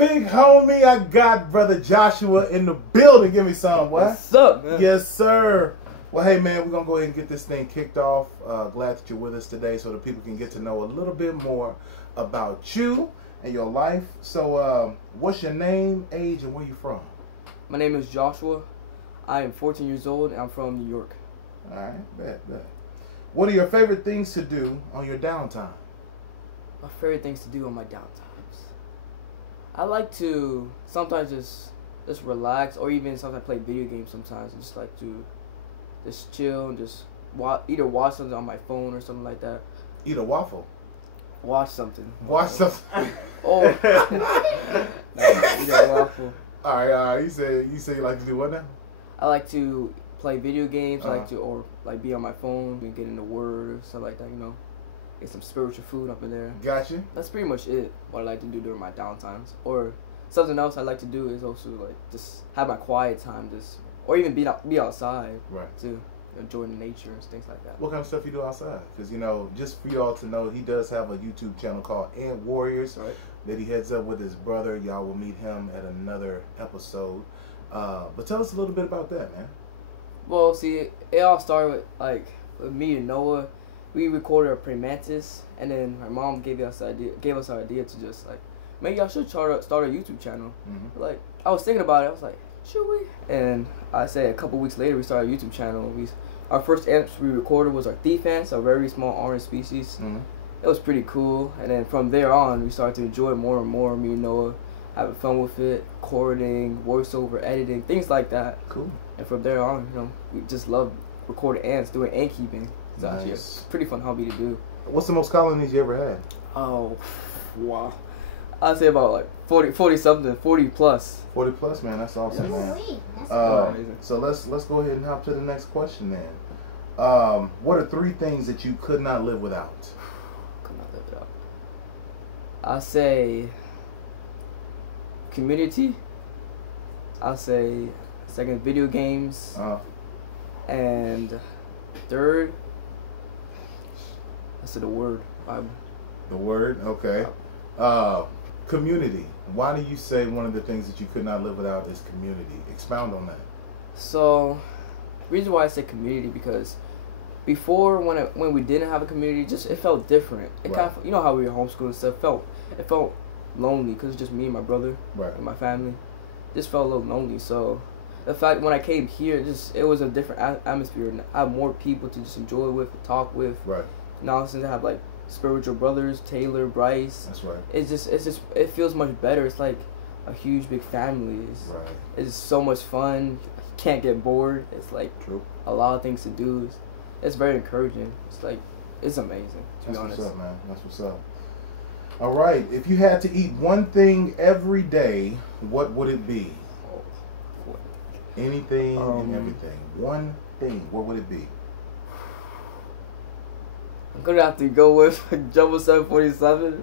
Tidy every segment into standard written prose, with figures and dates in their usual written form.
big homie? I got Brother Joshua in the building. Give me some, what? What's up, man? Yes, sir. Well, hey, man, we're going to go ahead and get this thing kicked off. Glad that you're with us today so that people can get to know a little bit more about you and your life. So, what's your name, age, and where you from? My name is Joshua. I am 14 years old, and I'm from New York. All right, bet. What are your favorite things to do on your downtime? My favorite things to do on my downtimes. I like to sometimes just relax, or even sometimes play video games sometimes. I just like to just chill and just either watch something on my phone or something like that. Eat a waffle. Watch something. Watch something. Oh. Eat a waffle. All right. You say you like to do what now? I like to play video games. I like to, or like be on my phone and get in the Word or stuff like that. You know, get some spiritual food up in there. Gotcha. That's pretty much it. What I like to do during my downtimes. Or something else I like to do is also like just have my quiet time, or even be outside. Right. To enjoy the nature and things like that. What kind of stuff you do outside? Because just for y'all to know, he does have a YouTube channel called Ant Warriors that he heads up with his brother. Y'all will meet him at another episode. But tell us a little bit about that, man. Well, see, it all started with me and Noah. We recorded a pre-mantis, and then my mom gave us our idea to just maybe y'all should start a YouTube channel. Mm-hmm. I was thinking about it. I was like, should we? And I said a couple weeks later we started a YouTube channel. Our first amps we recorded was our thief ants, a very small orange species. Mm-hmm. It was pretty cool, and then from there on we started to enjoy it more and more. Me and Noah having fun with it, recording, voiceover, editing, things like that. Cool. And from there on, we just love recording ants, doing ant keeping. It's actually a pretty fun hobby to do. What's the most colonies you ever had? Oh, wow. I'd say about 40 something, 40 plus. 40 plus, man. That's awesome, man. That's amazing. So let's go ahead and hop to the next question then. What are 3 things that you could not live without? Could not live without. I'll say community. I'll say second, video games. And third, I said the Word. Bible. The Word, okay. Community. Why do you say one of the things that you could not live without is community? Expound on that. So, the reason why I say community because before when we didn't have a community, it felt different. It kind of, how we were homeschooled and stuff. It felt lonely because it's just me and my brother and my family. Just felt a little lonely. So, the fact when I came here, it was a different atmosphere. And I have more people to just enjoy with, talk with. Right. Now since I have spiritual brothers, Taylor, Bryce. That's right. It feels much better. It's like a huge big family. It's so much fun. You can't get bored. It's True. A lot of things to do. It's very encouraging. It's amazing, to be honest. That's what's up, man. That's what's up. All right. If you had to eat one thing every day, what would it be? Anything and everything. One thing. What would it be? I'm gonna have to go with Jumbo 747.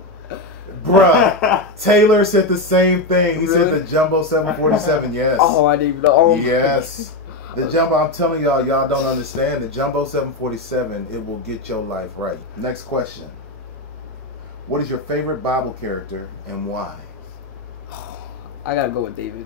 Bruh, Taylor said the same thing. He said the Jumbo 747, yes. Oh, I didn't even know. Oh. Yes. The Jumbo, I'm telling y'all don't understand. The Jumbo 747, it will get your life right. Next question. What is your favorite Bible character and why? I gotta go with David.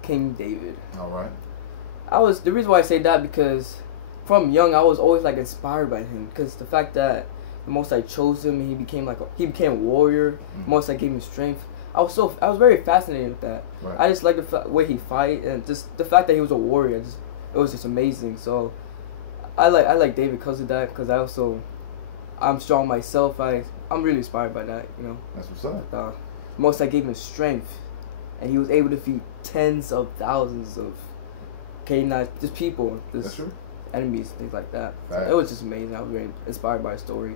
King David. All right. The reason why I say that because from young I was always inspired by him because the fact that the Most High chose him and he became a warrior. Mm-hmm. The Most High gave him strength. I was very fascinated with that. Right. I just like the way he fight and just the fact that he was a warrior. It was just amazing. So I like David because of that. Because I'm strong myself. I'm really inspired by that. That's what's up. The Most High gave him strength, and he was able to defeat tens of thousands of just people, enemies, things like that. So it was just amazing. I was very inspired by his story.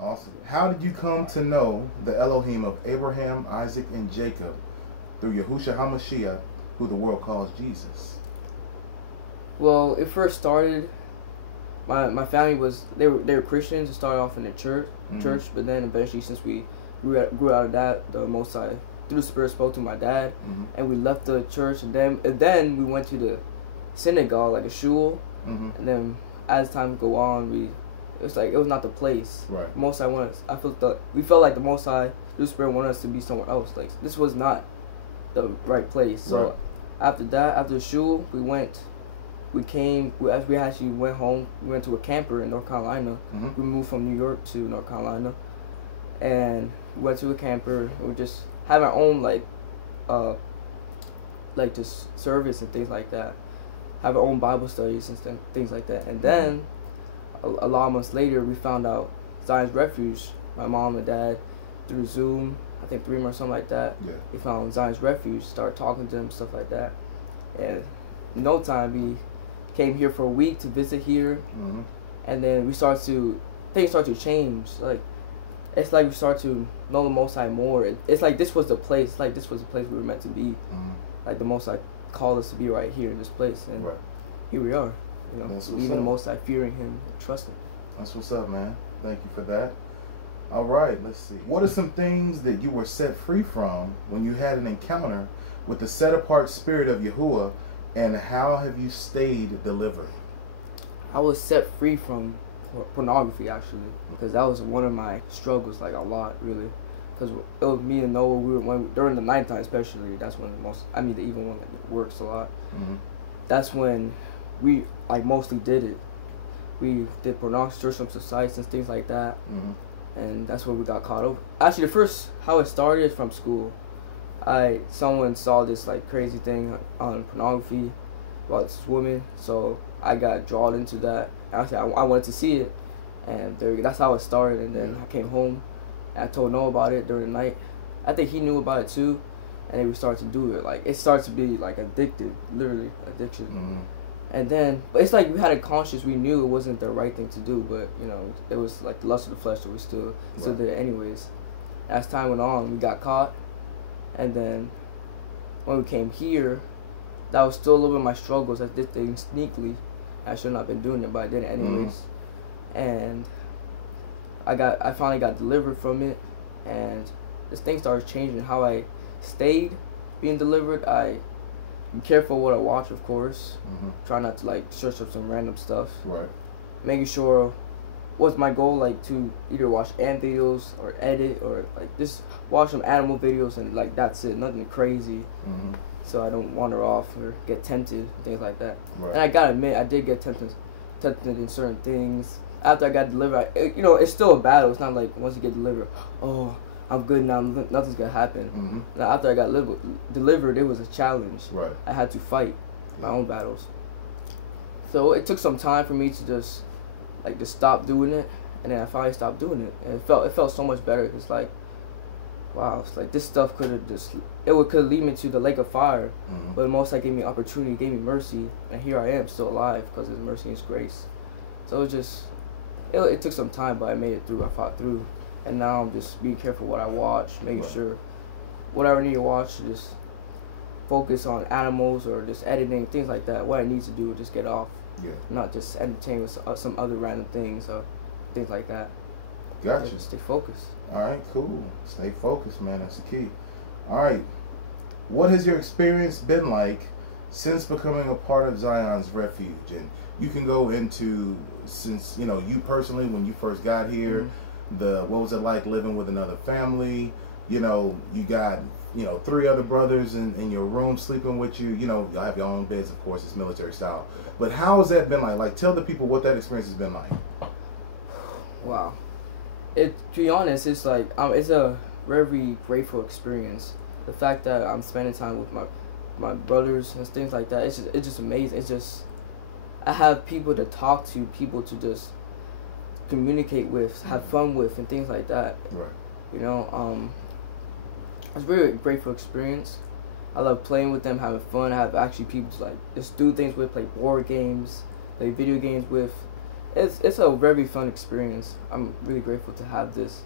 Awesome. How did you come to know the Elohim of Abraham, Isaac, and Jacob through Yahusha Hamashiach, who the world calls Jesus? Well, it first started. My family they were Christians. It started off in the church, but then eventually, since we grew out of that, the Most High through the Spirit spoke to my dad, and we left the church, and then we went to the synagogue, like a shul, and then as time go on, it was not the place. Right. Most High we felt like the Most High the Spirit wanted us to be somewhere else. Like, this was not the right place. So after that, after the shul, we actually went home. We went to a camper in North Carolina. We moved from New York to North Carolina, and we went to a camper. We just had our own like just service and things like that. Have our own Bible studies and things like that. And then a lot of months later, we found out Zion's Refuge. My mom and dad, through Zoom, I think 3 months, something like that. Yeah. We found Zion's Refuge, started talking to them, stuff like that. And in no time, we came here for a week to visit here. And then things start to change. Like, it's like we start to know the Most High more. It's like this was the place. Like, this was the place we were meant to be. Like, the Most High called us to be right here in this place. And here we are. You know, even the Most High, fearing Him, trusting. That's what's up, man. Thank you for that. All right, let's see. What are some things that you were set free from when you had an encounter with the set-apart spirit of Yahuwah, and how have you stayed delivered? I was set free from pornography, actually, because that was one of my struggles, like, a lot, really. Because it was me and Noah, during the nighttime especially, that's when the evil one that works a lot. That's when we, like, mostly did it. We did pornography, searched some sites and things like that. And that's where we got caught over. Actually, how it started is from school. Someone saw this, like, crazy thing on pornography about this woman, so I got drawn into that. Actually, I wanted to see it, and that's how it started. And then I came home, and I told Noah about it during the night. I think he knew about it too, and then we started to do it. Like, it starts to be, like, addicted, literally addiction. And then, but it's like we had a conscience. We knew it wasn't the right thing to do, but, you know, it was like the lust of the flesh, so we still did it anyways. As time went on, we got caught, and then when we came here, that was still a little bit of my struggles. I did things sneakily. I should not have been doing it, but I did it anyways. And I finally got delivered from it, and this thing started changing. How I stayed being delivered, I'm careful what I watch, of course. Try not to, like, search up some random stuff. Making sure, what's my goal, like, to either watch ant videos or edit, or, like, just watch some animal videos, and, like, that's it, nothing crazy. So I don't wander off or get tempted, things like that. And I gotta admit, I did get tempted in certain things. After I got delivered, you know, it's still a battle. It's not like once you get delivered, oh, I'm good now, nothing's gonna happen. Now, after I got delivered, it was a challenge. I had to fight my own battles. So it took some time for me to just stop doing it, and then I finally stopped doing it, and it felt so much better. It's like, wow, it's like this stuff could lead me to the lake of fire, but most like gave me opportunity, gave me mercy, and here I am still alive because of His mercy and His grace. So it took some time, but I made it through. I fought through. And now I'm just being careful what I watch, making sure whatever I need to watch, just focus on animals or just editing, things like that. What I need to do, just get off. Not just entertain with some other random things or things like that. Gotcha. Just stay focused. All right, cool. Stay focused, man. That's the key. All right. What has your experience been like since becoming a part of Zion's Refuge? And you can go into, since, you know, you personally, when you first got here, what was it like living with another family? You know, you got, you know, 3 other brothers in your room sleeping with you. You know, y'all have your own beds, of course, it's military style. But how has that been like? Like, tell the people what that experience has been like. Wow. To be honest, it's like, it's a very grateful experience. The fact that I'm spending time with my brothers and things like that, it's just amazing. It's just, I have people to talk to, people to just communicate with, have fun with, and things like that. You know, it's really a grateful experience. I love playing with them, having fun. I have actually people to, like, just do things with, play board games, play video games with. It's a very fun experience. I'm really grateful to have this.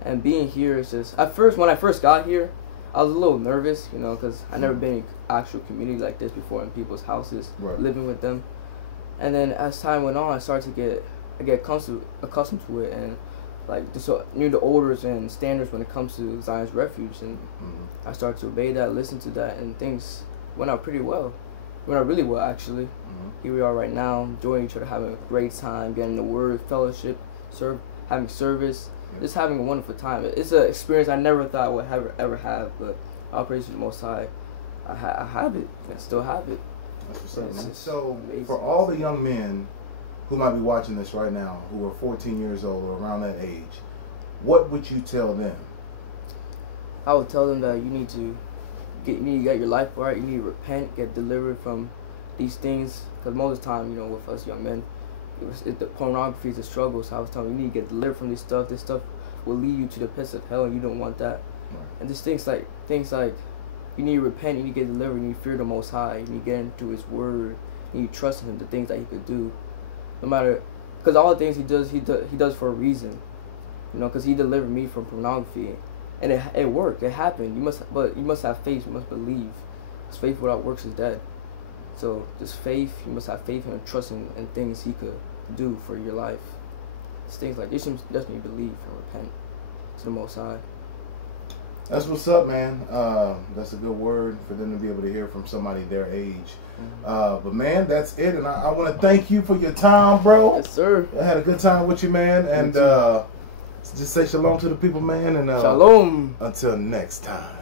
And being here is just, when I first got here, I was a little nervous, you know, because I've never been in actual community like this before, in people's houses, living with them. And then as time went on, I started to get accustomed to it, and like just knew the orders and standards when it comes to Zion's Refuge, and I started to obey that, listen to that, and things went out pretty well. Went out really well, actually. Here we are right now, enjoying each other, having a great time, getting the word, fellowship, having service, just having a wonderful time. It's an experience I never thought I would ever have, but all praise to the Most High. I have it. I still have it. That's what's up, man. So, for all the young men who might be watching this right now, who are 14 years old or around that age, what would you tell them? I would tell them that you need to get your life right. You need to repent, get delivered from these things. Because most of the time, you know, with us young men, the pornography is a struggle. So I was telling them, you need to get delivered from this stuff. This stuff will lead you to the pits of hell, and you don't want that. Right. And just things like you need to repent, you need to get delivered, you need to fear the Most High, you need to get into His Word, you need to trust in Him, the things that He could do. No matter, because all the things He does for a reason. You know, because He delivered me from pornography. And it worked. It happened. You must have faith. You must believe. Because faith without works is dead. So just faith. You must have faith and trust in things He could do for your life. It's things like you just need to believe and repent to the Most High. That's what's up, man. That's a good word for them to be able to hear from somebody their age. Mm-hmm. But man, that's it. And I want to thank you for your time, bro. Yes, sir. I had a good time with you, man. And just say shalom to the people, man. And shalom. Until next time.